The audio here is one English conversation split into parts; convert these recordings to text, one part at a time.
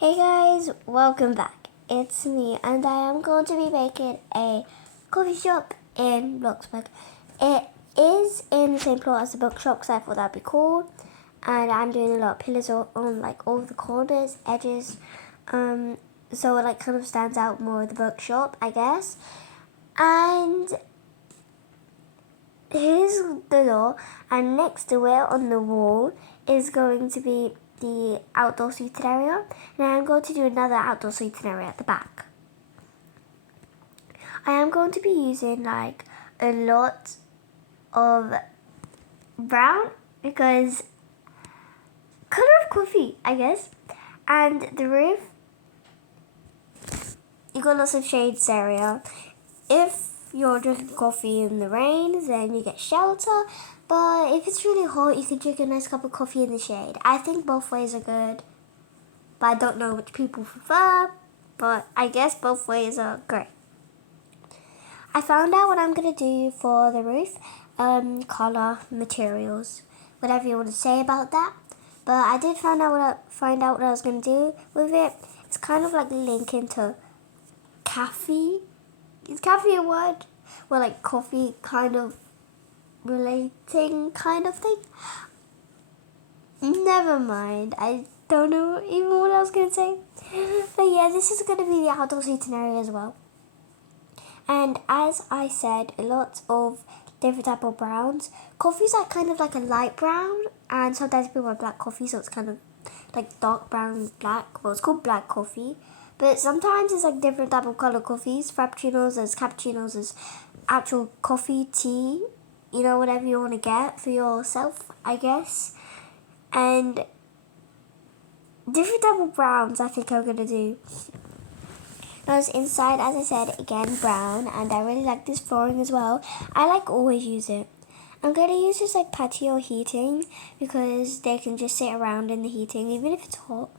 Hey guys, welcome back. It's me, and I am going to be making a coffee shop in BLOXBURG. It is in the same plot as the bookshop because I thought that'd be cool. And I'm doing a lot of pillars on like all the corners, edges, so it like kind of stands out more of the bookshop, I guess. And here's the door, and next to it on the wall is going to be the outdoor seating area, and I'm going to do another outdoor seating area at the back. I am going to be using like a lot of brown because color of coffee, I guess. And the roof, you got lots of shades area. If you're drinking coffee in the rain, then you get shelter. But if it's really hot, you can drink a nice cup of coffee in the shade. I think both ways are good, but I don't know which people prefer. But I guess both ways are great. I found out what I'm going to do for the roof, color, materials, whatever you want to say about that. But I did find out what I was going to do with it. It's kind of like linking to cafe. Is cafe a word? Well, like coffee kind of relating kind of thing. Never mind. I don't know even what I was going to say. But yeah, this is going to be the outdoor seating area as well. And as I said, a lot of different type of browns. Coffee's like kind of like a light brown, and sometimes people have black coffee, so it's kind of like dark brown black. Well, it's called black coffee. But sometimes it's like different type of color coffees. Frappuccinos, there's cappuccinos, there's actual coffee, tea, you know, whatever you want to get for yourself, I guess. And different type of browns I think I'm going to do. Now it's inside, as I said, again, brown. And I really like this flooring as well. I like always use it. I'm going to use this like patio heating because they can just sit around in the heating even if it's hot.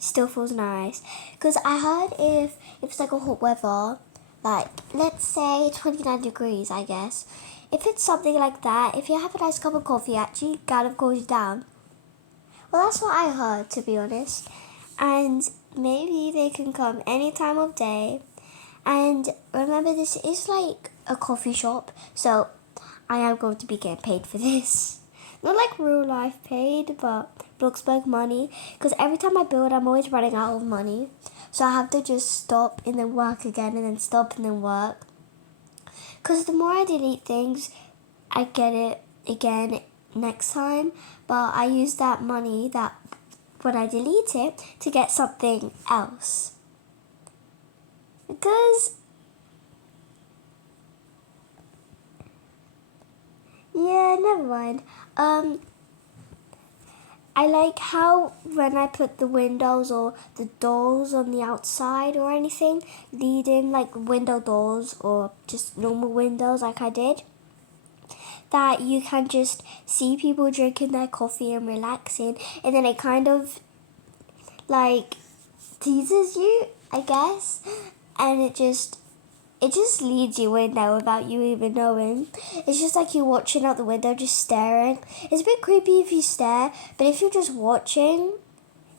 Still feels nice, because I heard if it's like a hot weather, like let's say 29 degrees, I guess, if it's something like that, if you have a nice cup of coffee, actually kind of cools you down. Well, that's what I heard, to be honest. And maybe they can come any time of day. And remember, this is like a coffee shop, so I am going to be getting paid for this. Not like real life paid, but BLOXBURG money. Because every time I build, I'm always running out of money. So I have to just stop and then work again and then stop and then work. Because the more I delete things, I get it again next time. But I use that money that when I delete it to get something else. Because yeah, never mind. I like how when I put the windows or the doors on the outside or anything, leading like window doors or just normal windows like I did, that you can just see people drinking their coffee and relaxing, and then it kind of like teases you, I guess, and it just leads you in there without you even knowing. It's just like you're watching out the window, just staring. It's a bit creepy if you stare, but if you're just watching,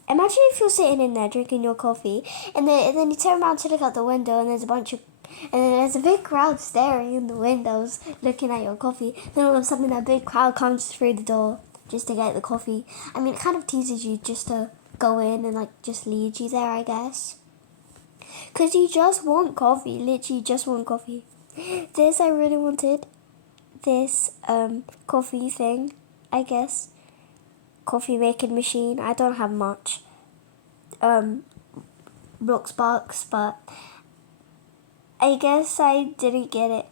imagine if you're sitting in there drinking your coffee, and then you turn around to look out the window, and there's a big crowd staring in the windows, looking at your coffee. Then all of a sudden, that big crowd comes through the door just to get the coffee. I mean, it kind of teases you just to go in and like just lead you there, I guess. Because you just want coffee, literally just want coffee. This, I really wanted this coffee thing, I guess. Coffee making machine. I don't have much BLOXBURG, but I guess I didn't get it.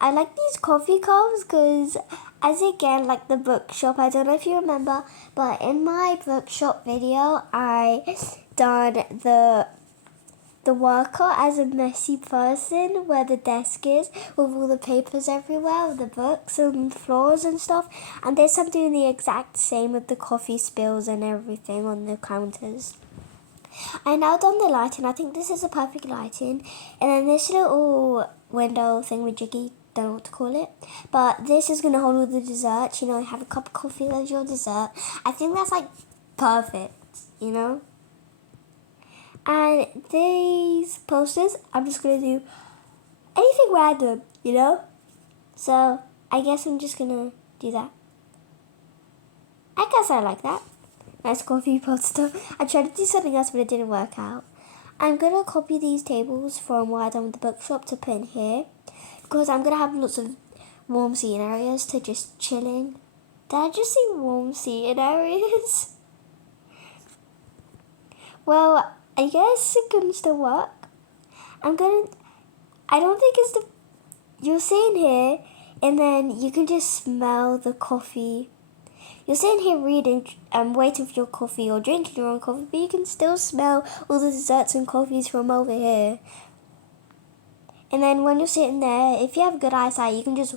I like these coffee cups because, as again, like the bookshop, I don't know if you remember, but in my bookshop video, I done the worker as a messy person where the desk is with all the papers everywhere, with the books and floors and stuff. And there's some doing the exact same with the coffee spills and everything on the counters. I now done the lighting. I think this is a perfect lighting. And then this little window thing with jiggy, don't know what to call it. But this is going to hold all the desserts. You know, have a cup of coffee as your dessert. I think that's like perfect, you know. And these posters, I'm just going to do anything random, you know? So I guess I'm just going to do that. I guess I like that. Nice coffee poster. I tried to do something else, but it didn't work out. I'm going to copy these tables from what I've done with the bookshop to put in here, because I'm going to have lots of warm seating areas to just chilling. Did I just say warm seating areas? Well, I guess it can still work. I don't think it's you're sitting here and then you can just smell the coffee. You're sitting here reading and waiting for your coffee or drinking your own coffee, but you can still smell all the desserts and coffees from over here. And then when you're sitting there, if you have good eyesight, you can just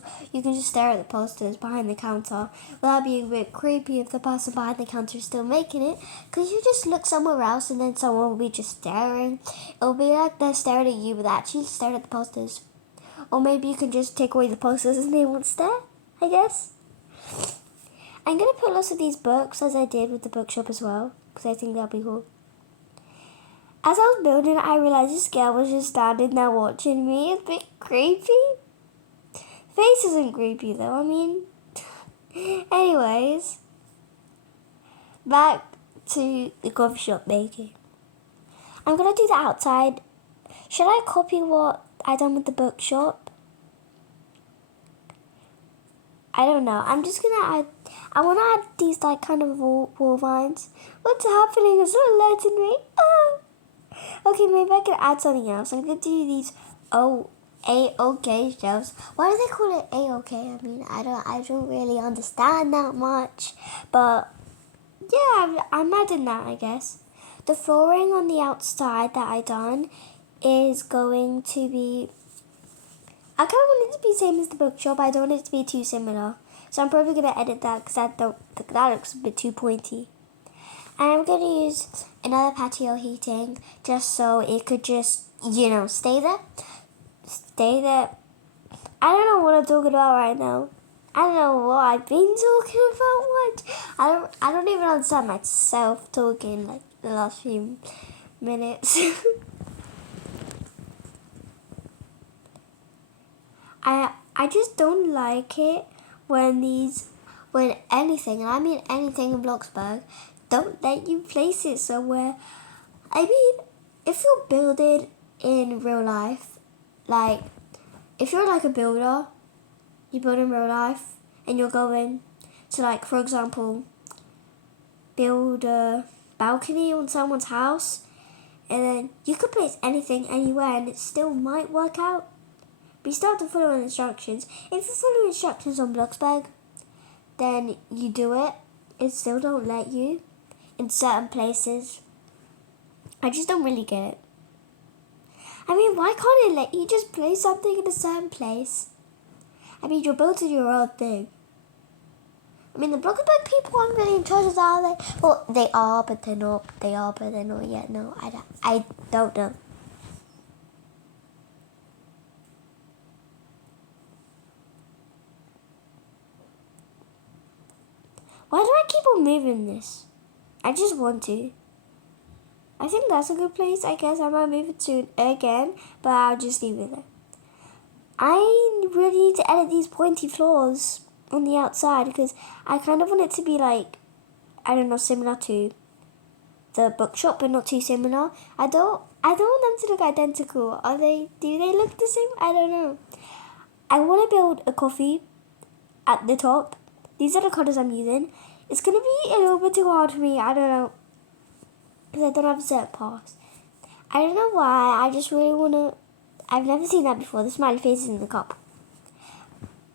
stare at the posters behind the counter without being a bit creepy if the person behind the counter is still making it. Because you just look somewhere else and then someone will be just staring. It'll be like they're staring at you, but they're actually staring at the posters. Or maybe you can just take away the posters and they won't stare, I guess. I'm going to put lots of these books as I did with the bookshop as well, because I think that'll be cool. As I was building, I realized this girl was just standing there watching me. It's a bit creepy. Face isn't creepy though, I mean. Anyways, back to the coffee shop making. I'm going to do the outside. Should I copy what I done with the bookshop? I don't know. I'm just going to add, I want to add these like kind of wall vines. What's happening? It's not letting me. Okay, maybe I can add something else. I'm going to do these A-OK shelves. Why do they call it A-OK? I mean, I don't really understand that much. But, yeah, I'm adding that, I guess. The flooring on the outside that I done is going to be... I kind of want it to be the same as the bookshop. I don't want it to be too similar. So I'm probably going to edit that because that looks a bit too pointy. And I'm going to use another patio heating just so it could just, stay there. Stay there. I don't know what I'm talking about right now. I don't know what I've been talking about much. I don't even understand myself talking like the last few minutes. I just don't like it when anything, and I mean anything in BLOXBURG, don't let you place it somewhere. I mean, if you're building in real life, like, if you're like a builder, you build in real life, and you're going to, like, for example, build a balcony on someone's house, and then you could place anything anywhere, and it still might work out. But you still have to follow instructions. If you follow instructions on BLOXBURG, then you do it. It still don't let you in certain places. I just don't really get it. I mean, why can't it let you just place something in a certain place? I mean, you're building your own thing. I mean, the BLOXBURG people aren't really in charge of that, are they? Well, they are, but they're not. They are, but they're not yet. No, I don't know. Why do I keep on moving this? I just want to. I think that's a good place. I guess I might move it soon again, but I'll just leave it there. I really need to edit these pointy floors on the outside because I kind of want it to be like, I don't know, similar to the bookshop, but not too similar. I don't want them to look identical. Do they look the same? I don't know. I want to build a coffee at the top. These are the colors I'm using. It's going to be a little bit too hard for me. I don't know. Because I don't have a certain pass. I don't know why. I just really want to... I've never seen that before. The smiley faces in the cup.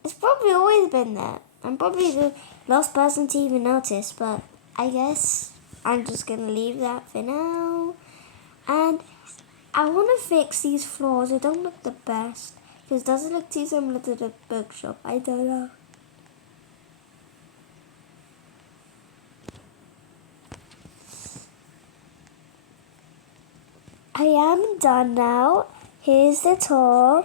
It's probably always been there. I'm probably the last person to even notice. But I guess I'm just going to leave that for now. And I want to fix these floors. They don't look the best. Because it doesn't look too similar to the bookshop. I don't know. I am done now. Here's the tour.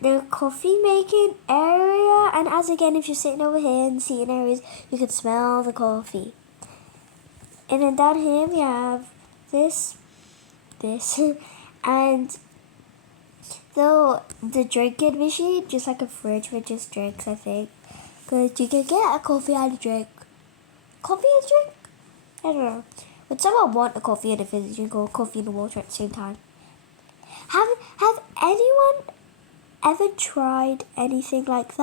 The coffee making area. And as again, if you're sitting over here in the seating areas, you can smell the coffee. And then down here we have this, and the drinking machine, just like a fridge with just drinks, I think. Because you can get a coffee and a drink. Coffee and a drink? I don't know. Would someone want a coffee and a fizzy drink or coffee and water at the same time? Have anyone ever tried anything like that?